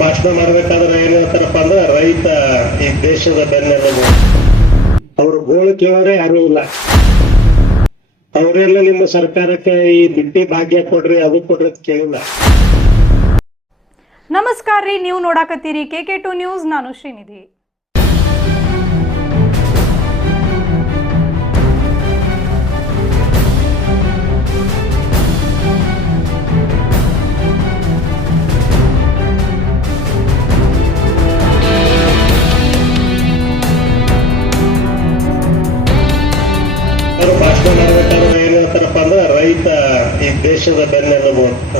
ಭಾಷಣ ಮಾಡ್ಬೇಕಾದ್ರೆ ಏನ್ ಹೇಳ್ತಾರಪ್ಪ ಅಂದ್ರೆ ರೈತ ಈ ದೇಶದ ಬೆನ್ನೆಲುಬು ಅವ್ರ ಗೋಳು ಕೇಳೋರೆ ಯಾರು ಇಲ್ಲ. ಅವರೆಲ್ಲ ನಿಮ್ಮ ಸರ್ಕಾರಕ್ಕೆ ಈ ಬಿಟ್ಟಿ ಭಾಗ್ಯ ಕೊಡ್ರಿ, ಅದು ಕೊಡ್ರಿ ಅಂತ ಕೇಳಿಲ್ಲ. ನಮಸ್ಕಾರ ರೀ, ನೀವು ನೋಡಾಕತ್ತೀರಿ ಕೆ ಕೆ ಟು ನ್ಯೂಸ್, ನಾನು ಶ್ರೀನಿಧಿ. ಅವರು ಭಾಷಣ ಮಾಡ್ಬೇಕಾದ್ರೆ ಹೇಳ್ತಾರಪ್ಪ ಅಂದ್ರೆ ರೈತ ಈ ದೇಶದ ಬೆನ್ನೆಲುಬು ಅಂತ.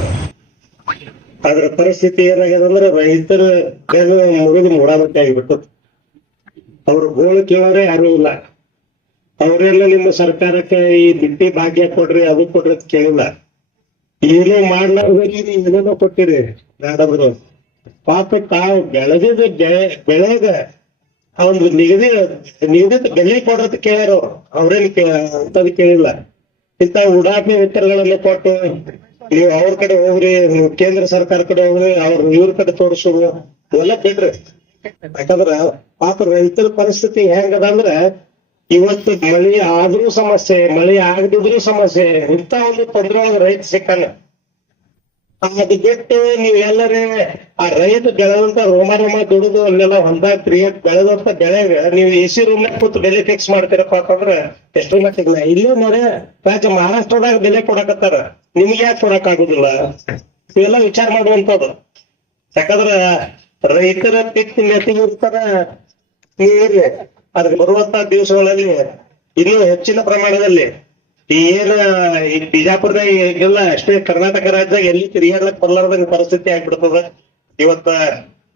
ಅದ್ರ ಪರಿಸ್ಥಿತಿ ಏನಾಗ್ಯದ ಅಂದ್ರೆ ರೈತರ ಬೆನ್ನು ಮುಗಿದು ಮೂಡಾಮಟ್ಟಿ ಆಗಿಬಿಟ್ಟು ಅವ್ರ ಗೋಳು ಕೇಳೋರೆ ಯಾರು ಇಲ್ಲ. ಅವರೆಲ್ಲ ನಿಮ್ಮ ಸರ್ಕಾರಕ್ಕೆ ಈ ಬಿಟ್ಟಿ ಭಾಗ್ಯ ಕೊಡ್ರಿ, ಅದು ಕೊಡ್ರಿ ಅಂತ ಕೇಳಿಲ್ಲ. ಏನೋ ಮಾಡ್ಲಾರ್ದೀರಿ ಏನೇನೋ ಕೊಟ್ಟಿರಿ, ನಾಡಬ್ರು. ಪಾಪ ತಾವು ಬೆಳೆದಿದ್ದ ಬೆಳೆ ಬೆಳೆಗ ಆ ಒಂದು ನಿಗದಿ, ನಿಗದಿತ ಬೆಲೆ ಕೊಡೋದು ಕೇಳ್ಯಾರ ಅವ್ರೇನ್ ಅಂತದ್ ಕೇಳಿಲ್ಲ. ಇಂತ ಉಡಾಪಿ ಉತ್ತರಗಳನ್ನ ಕೊಟ್ಟು ನೀವು ಅವ್ರ ಕಡೆ ಹೋಗ್ರಿ ಕೇಂದ್ರ ಸರ್ಕಾರ ಕಡೆ ಹೋಗ್ರಿ, ಅವ್ರ ಇವ್ರ ಕಡೆ ತೋರಿಸೋರು. ಎಲ್ಲ ಬಿಡ್ರಿ. ಯಾಕಂದ್ರ ಪಾಪ ರೈತರ ಪರಿಸ್ಥಿತಿ ಹೆಂಗದ ಅಂದ್ರ ಇವತ್ತು ಮಳಿ ಆದ್ರೂ ಸಮಸ್ಯೆ, ಮಳಿ ಆಗದಿದ್ರೂ ಸಮಸ್ಯೆ ಇಂತ ಒಂದು ತೊಂದ್ರೆ ರೈತ ಸಿಕ್ಕಾನ. ಅದು ಬಿಟ್ಟು ನೀವ್ ಎಲ್ಲರೇ ಆ ರೈತ ಬೆಳೆದಂತ ರೋಮ ರೋಮ ದುಡಿದು ಅಲ್ಲೆಲ್ಲ ಹೊಲ್ದಾಗ ಕ್ರಿಯೇಟ್ ಬೆಳೆದಂತ ಬೆಳೆಗ ನೀವು ಎ ಸಿ ರೂಮ್ ಕೂತ್ ಬೆಲೆ ಫಿಕ್ಸ್ ಮಾಡ್ತೀರಪ್ಪ ಅಂತಂದ್ರ ಎಷ್ಟು ಮಟ್ಟಿಗೆ ಇಲ್ಲಿ ನೋಡ್ರಿ, ರಾಜ್ಯ ಮಹಾರಾಷ್ಟ್ರದಾಗ ಬೆಲೆ ಕೊಡಕತ್ತಾರ. ನಿಮ್ಗೆ ಯಾಕೆ ಕೊಡಕ್ ಆಗುದಿಲ್ಲ ಇವೆಲ್ಲ ವಿಚಾರ ಮಾಡುವಂತದ್ದು ಯಾಕಂದ್ರ ರೈತರ ತಿತ್ತಿ ಮೆತ್ತಿಗೆ ಇರ್ತಾರ. ನೀರ್ಲಿ ಅದಕ್ಕೆ ಬರುವಂತ ದಿವಸಗಳಲ್ಲಿ ಇನ್ನೂ ಹೆಚ್ಚಿನ ಪ್ರಮಾಣದಲ್ಲಿ ಏನ, ಈ ಬಿಜಾಪುರದಾಗ ಎಲ್ಲ ಅಷ್ಟೇ ಕರ್ನಾಟಕ ರಾಜ್ಯದಾಗ ಎಲ್ಲಿ ತಿರುಗಾಡ್ಲಕ್ ಬರ್ಲಾರ್ದಂಗ ಪರಿಸ್ಥಿತಿ ಆಗ್ಬಿಡ್ತದ. ಇವತ್ತ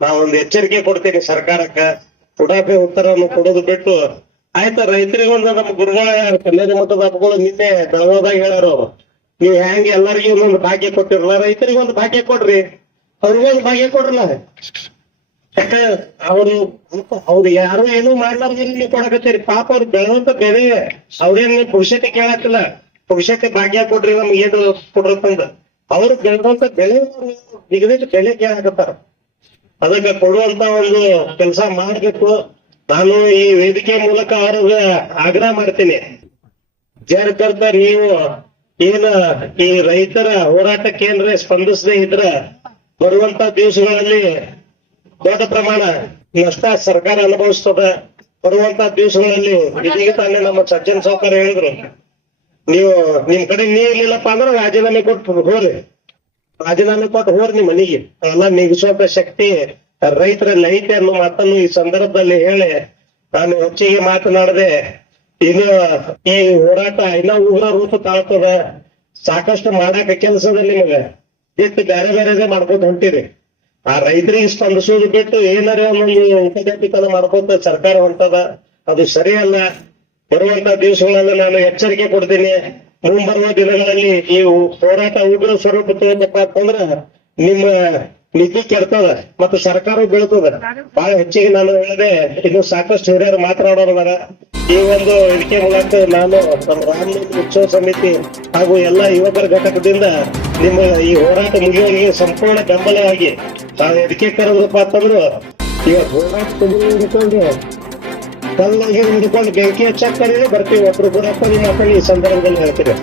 ನಾವೊಂದು ಎಚ್ಚರಿಕೆ ಕೊಡ್ತೀನಿ ಸರ್ಕಾರಕ್ಕ. ಉಡಾಫೆ ಉತ್ತರವನ್ನು ಕೊಡೋದು ಬಿಟ್ಟು, ಆಯ್ತ ರೈತರಿಗೊಂದು ನಮ್ಮ ಗುರುಗಳ ಕಲ್ಯಾಣ ಮಠದ ಹಬ್ಬಗಳು ನಿನ್ನೆ ಬೆಳಗಾವದಾಗ ಹೇಳಾರು ನೀವ್ ಹೆಂಗ್ ಎಲ್ಲರಿಗೂ ಒಂದೊಂದು ಭಾಗ್ಯ ಕೊಟ್ಟಿರಲ್ಲ ರೈತರಿಗೆ ಒಂದು ಭಾಗ್ಯ ಕೊಡ್ರಿ. ಅವ್ರಿಗೊಂದು ಭಾಗ್ಯ ಕೊಡ್ರಲ್ಲ. ಯಾಕ ಅವ್ರು ಅವ್ರು ಯಾರು ಏನು ಮಾಡ್ಲಾರ್ದ ನೀವು ಕೊಡಕತ್ತೀರಿ ಪಾಪ ಅವ್ರು ಬೆಳೆದಂತ ಬೆಳೆ ಅವ್ರೇನ್ ಭವಿಷ್ಯಕ್ಕೆ ಕೇಳತ್ತಿಲ್ಲ ಭವಿಷ್ಯಕ್ಕೆ ಭಾಗ್ಯ ಕೊಡ್ರಿ ನಮ್ಗೆ ಏನು ಕೊಡ್ರತ್ತಂದ ಅವ್ರು ಬೆಳೆದಂತ ಬೆಳೆ ನಿಗದಿತ ಬೆಲೆ ಕೇಳಕತ್ತಾರ ಅದಕ್ಕೆ ಕೊಡುವಂತ ಒಂದು ಕೆಲಸ ಮಾಡ್ಬೇಕು. ನಾನು ಈ ವೇದಿಕೆ ಮೂಲಕ ಅವ್ರಿಗೆ ಆಗ್ರಹ ಮಾಡ್ತೀನಿ. ಜಾರಕರ್ತ ನೀವು ಏನ ಈ ರೈತರ ಹೋರಾಟಕ್ಕೆ ಏನ್ರೆ ಸ್ಪಂದಿಸದೇ ಇದ್ರ ಬರುವಂತ ದಿವಸಗಳಲ್ಲಿ ದೊಡ್ಡ ಪ್ರಮಾಣ ನಷ್ಟ ಸರ್ಕಾರ ಅನುಭವಿಸ್ತದ. ಬರುವಂತ ದಿವಸಗಳಲ್ಲಿ ಇದೀಗ ತಾನೇ ನಮ್ಮ ಸಜ್ಜನ್ ಸಾವುಕಾರ ಹೇಳಿದ್ರು. ನೀವು ನಿಮ್ ಕಡೆ ನೀರ್ ಇರ್ಲಿಲ್ಲಪ್ಪ ಅಂದ್ರೆ ರಾಜೀನಾಮೆ ಕೊಟ್ಟು ಹೋರಿ. ರಾಜೀನಾಮೆ ಕೊಟ್ಟು ಹೋರಿ ನಿಮ್ ಮನೆಗೆ. ಅವೆಲ್ಲ ನೀಗಿಸುವಂತ ಶಕ್ತಿ ರೈತರಲ್ಲಿ ಐತೆ ಅನ್ನೋ ಮಾತನ್ನು ಈ ಸಂದರ್ಭದಲ್ಲಿ ಹೇಳಿ ನಾನು ಹೆಚ್ಚಿಗೆ ಮಾತನಾಡದೆ ಇನ್ನು ಈ ಹೋರಾಟ ಇನ್ನ ಉಗ್ರ ರೂಪ ತಾಳ್ತದ. ಸಾಕಷ್ಟು ಮಾಡಾಕ ಕೆಲಸದಲ್ಲಿ ನಿಮಗೆ ಎಷ್ಟು ಬೇರೆ ಬೇರೆದೇ ಮಾಡ್ಕೊಂಡು ಹೊಂಟಿರಿ. ಆ ರೈತರಿಗೆ ಸ್ಪಂದಿಸೋದು ಬಿಟ್ಟು ಏನಾರ ಒಂದೊಂದು ಉಪಜಾತಿತನ ಮಾಡ್ಕೊತ ಸರ್ಕಾರ ಹೊಂಟದ, ಅದು ಸರಿಯಲ್ಲ. ಬರುವಂತ ದಿವಸಗಳಲ್ಲಿ ನಾನು ಎಚ್ಚರಿಕೆ ಕೊಡ್ತೀನಿ. ಮುಂಬರುವ ದಿನಗಳಲ್ಲಿ ಈ ಹೋರಾಟ ಉಗ್ರ ಸ್ವರೂಪ ತಗೋಬೇಕಪ್ಪ ಅಂತಂದ್ರ ನಿಮ್ಮ ನಿಧಿ ಕೆಡ್ತದ ಮತ್ತು ಸರ್ಕಾರ ಬೀಳ್ತದ. ಬಹಳ ಹೆಚ್ಚಿಗೆ ನಾನು ಹೇಳಿದೆ, ಇನ್ನು ಸಾಕಷ್ಟು ಹಿರಿಯರು ಮಾತನಾಡೋರದಾರ ಈ ಒಂದು ಹೇಳಿಕೆ ಮೂಲಕ ನಾನು ನಮ್ಮ ಉತ್ಸವ ಸಮಿತಿ ಹಾಗೂ ಎಲ್ಲಾ ಯುವಕರ ಘಟಕದಿಂದ ನಿಮ್ಮ ಈ ಹೋರಾಟ ಮುಗಿಯೋರಿಗೆ ಸಂಪೂರ್ಣ ಬೆಂಬಲವಾಗಿ ನಾವು ಎದಕ್ಕೆ ಕರೆದ್ರಪ್ಪ ಅಂತಂದ್ರು ಇವತ್ತು ಹೋರಾಟ ಹಿಡ್ಕೊಂಡು ಕಲ್ಲಾಗಿ ಹಿಡ್ಕೊಂಡು ಬೆಂಕಿ ಹಚ್ಚಕ್ಕೆ ಬರ್ತೀವಿ. ಒಬ್ರು ಬರಪ್ಪ ನಿಮ್ಮ ಈ ಸಂದರ್ಭದಲ್ಲಿ ಹೇಳ್ತೀರಿ.